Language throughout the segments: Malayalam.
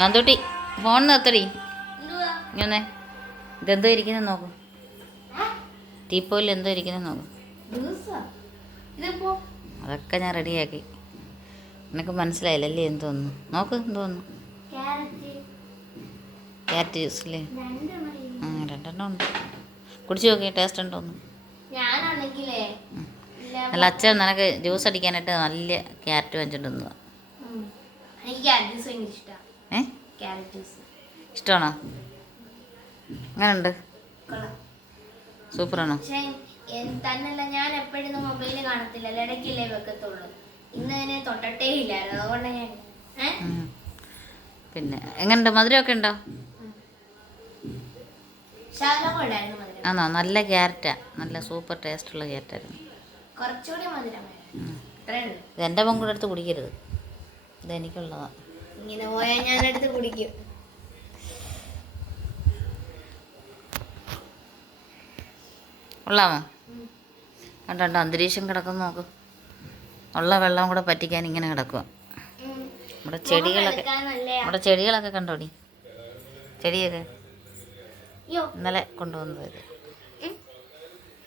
നന്ദൂട്ടി ഫോൺ നിർത്തടി. ഇങ്ങനെ. ഇതെന്തോ ഇരിക്കുന്നത് നോക്കും. ടീപ്പോയിൽ എന്തോ ഇരിക്കുന്നത് നോക്കും. അതൊക്കെ ഞാൻ റെഡിയാക്കി. നിനക്ക് മനസ്സിലായില്ലല്ലേ എന്തോന്നു? നോക്ക് എന്തോന്നു. ക്യാരറ്റ്. ജ്യൂസ് അല്ലേ രണ്ടെണ്ണം ആ രണ്ടെണ്ണം ഉണ്ട്. കുടിച്ചു നോക്കി ടേസ്റ്റ് ഉണ്ടോന്നു. അല്ല അച്ഛൻ നിനക്ക് ജ്യൂസ് അടിക്കാനായിട്ട് നല്ല ക്യാരറ്റ് വാങ്ങിച്ചിട്ട് വന്നതാ. ഉം. എനിക്ക് ക്യാരറ്റ് ജ്യൂസ് ഭയങ്കര ഇഷ്ടമാണ് ഏ? ഇഷ്ടമാണോ അങ്ങനുണ്ട് സൂപ്പറാണോ? തന്നല്ല ഞാൻ എപ്പോഴും മൊബൈൽ കാണത്തില്ല. ഇടയ്ക്കല്ലേ വെക്കത്തുള്ളൂ. ഇന്ന് അതിനെ തൊട്ടട്ടേ ഇല്ലായിരുന്നു അതുകൊണ്ട് ഞാൻ ഏ? ഉം. പിന്നെ എങ്ങനെയുണ്ട് മധുരമൊക്കെ ഉണ്ടോ? ആണോ? നല്ല ക്യാരറ്റാ. നല്ല സൂപ്പർ ടേസ്റ്റുള്ള ക്യാരറ്റായിരുന്നു. കുറച്ചുകൂടി മധുരം വേണം. ഇത്രയുണ്ട് ഇത് എന്റെ പങ്കും കൂടെ കുടിക്കരുത്. ഇത് എനിക്കുള്ളതാ. ഇങ്ങനെ പോയാൽ ഞാനെടുത്ത് കുടിക്കും. കൊള്ളാമോ കണ്ടോ അന്തരീക്ഷം കിടക്കുന്ന നോക്ക്. ഉള്ള വെള്ളം കൂടെ പറ്റിക്കാൻ ഇങ്ങനെ കിടക്കുക നമ്മുടെ ചെടികളൊക്കെ നമ്മുടെ ചെടികളൊക്കെ കണ്ടോടി ചെടിയൊക്കെ? ഇന്നലെ കൊണ്ടുവന്നത്.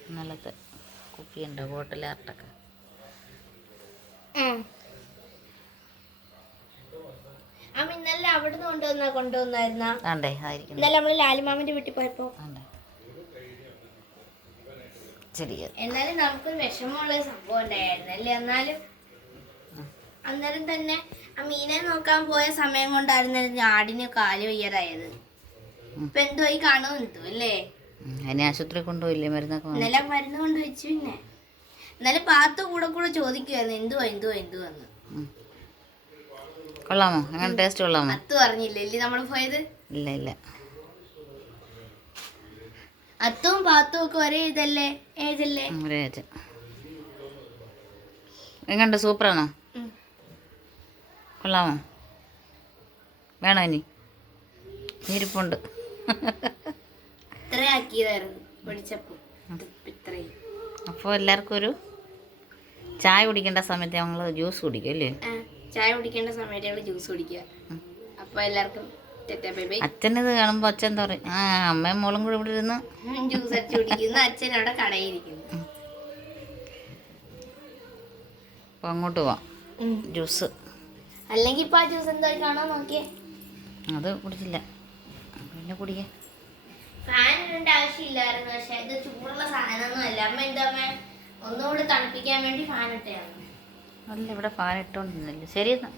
ഇന്നലത്തെ കുപ്പിയുണ്ട് ബോട്ടിൽ ആർട്ടൊക്കെ ഉം. അമ്മ ഇന്നലെ അവിടുന്ന് കൊണ്ടുവന്ന കൊണ്ടുവന്നായിരുന്ന? ആണ്ടേ ആയിരിക്കുന്നു ഇന്നലെ നമ്മൾ ലാലിമാമിന്റെ വീട്ടിൽ പോയപ്പോ. ആണ്ടേ. ചെടികൾ എന്നാലും നമുക്ക് വിഷമമുള്ള സംഭവം ഉണ്ടായിരുന്നു അല്ലേ? എന്നാലും അന്നേരം തന്നെ ആ മീനെ നോക്കാൻ പോയ സമയം കൊണ്ടായിരുന്നു ആടിന് കാൽ വയ്യാറായത് ഇപ്പൊ എന്തുവായി കാണുമെന്നു അല്ലേ? അതിനെ ആശുപത്രി കൊണ്ടുപോയില്ലേ? മരുന്നൊക്കെ ഇന്നലെ മരുന്ന് കൊണ്ടുവച്ചു പിന്നെ. എന്നാലും പാത്ത് കൂടെ കൂടെ ചോദിക്കുവായിരുന്നു എന്തുവാ എന്തുവാ എന്തുവന്ന്. കൊള്ളാമോ? അങ്ങനെ ടേസ്റ്റ് കൊള്ളാമോ? അത്തു പറഞ്ഞില്ലേ നമ്മൾ പോയത്? ഇല്ല ഇല്ല. അത്തും പാത്തും ഒക്കെ ഒരേ ഇതല്ലേ? ഏതല്ലേ? ഒരേ ഏജ്. എങ്ങനെയുണ്ട് സൂപ്പറാണോ. കൊള്ളാമോ? വേണോ ഇനി? ഇരിപ്പുണ്ട്. അപ്പോൾ എല്ലാവർക്കും ഒരു ചായ കുടിക്കേണ്ട സമയത്ത് ഞങ്ങൾ ജ്യൂസ് കുടിക്കും അല്ലേ? ചായ കുടിക്കേണ്ട സമയത്ത് ഞങ്ങൾ ജ്യൂസ് കുടിക്കുക. അപ്പൊ എല്ലാവർക്കും അച്ഛനത് അച്ഛനിത് കാണുമ്പോൾ അച്ഛൻ തോറി പറയും ആ അമ്മയും മോളും കൂടെ ഇവിടെ ഇരുന്ന്. ജ്യൂസ് അടിച്ച് കുടിക്കുന്നു. അച്ഛൻ അവിടെ കടയിരിക്കുന്നു അപ്പോൾ അങ്ങോട്ട് പോവാം. ജ്യൂസ്. അല്ലെങ്കിൽ ഇപ്പൊ ആ ജ്യൂസ് എന്താ കാണാൻ നോക്കിയേ. അത് കുടിച്ചില്ല. പിന്നെ കുടിക്കാം. ഫാൻ ഇടേണ്ട ആവശ്യമില്ലായിരുന്നു. പക്ഷെ ഇത് ചൂടുള്ള സാധനമൊന്നും അല്ല അമ്മ എന്താ അമ്മ ഒന്നുകൂടി തണുപ്പിക്കാൻ വേണ്ടി ഫാൻ ഇട്ടതാണ്. അല്ല ഇവിടെ ഫാൻ ഇട്ടോണ്ടിരുന്നില്ല? ശരി എന്നാ